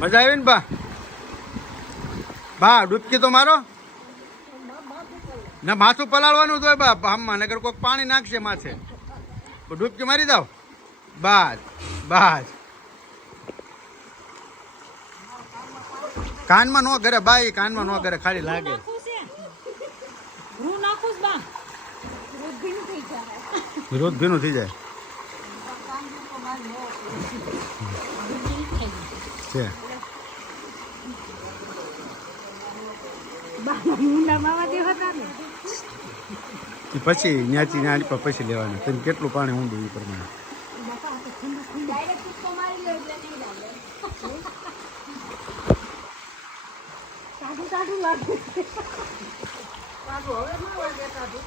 મજા આવી ને બા? બા ડૂબકી તો મારો ના, માથું પલાળવાનું તો બા આમમાં, નગર કોઈક પાણી નાખશે માથે. ડૂબકી મારી દાવ. બસ બસ. કાનમાં નો કરે બાઈ, કાનમાં નો કરે, ખાલી લાગે. રોજ ભીનું થઈ જાય છે. પછી ન્યાચી ન્યા પર પછી લેવાના. તમે કેટલું પાણી ઊંડું એ પ્રમાણે. સાડું લાગે. હવે ના લાગે સાડું.